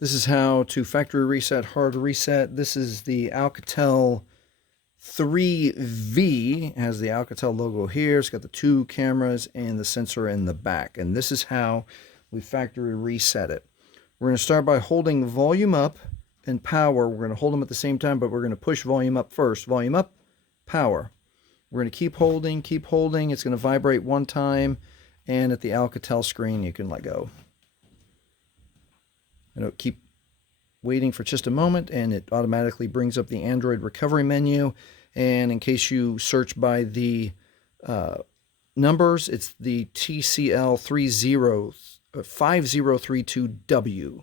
This is how to factory reset, hard reset. This is the Alcatel 3V. It has the Alcatel logo here. It's got the two cameras and the sensor in the back. And this is how we factory reset it. We're going to start by holding volume up and power. We're going to hold them at the same time, but we're going to push volume up first. Volume up, power. We're going to keep holding, keep holding. It's going to vibrate one time, and at the Alcatel screen, you can let go. And keep waiting for just a moment, and it automatically brings up the Android recovery menu. And in case you search by the numbers, it's the TCL5032W.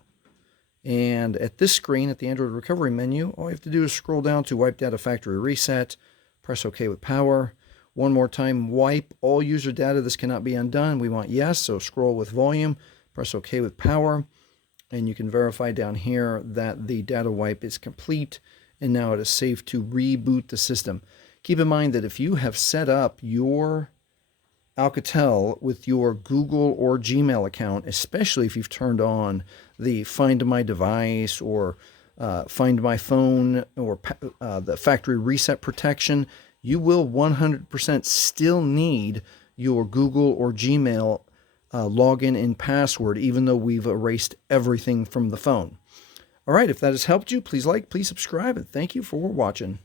And at this screen, at the Android recovery menu, all you have to do is scroll down to Wipe Data Factory Reset, press OK with power. One more time, wipe all user data. This cannot be undone. We want yes, so scroll with volume, press OK with power. And you can verify down here that the data wipe is complete, and now it is safe to reboot the system. Keep in mind that if you have set up your Alcatel with your Google or Gmail account, especially if you've turned on the Find My Device or Find My Phone or the factory reset protection, you will 100% still need your Google or Gmail login and password, even though we've erased everything from the phone. All right, if that has helped you, please like, please subscribe, and thank you for watching.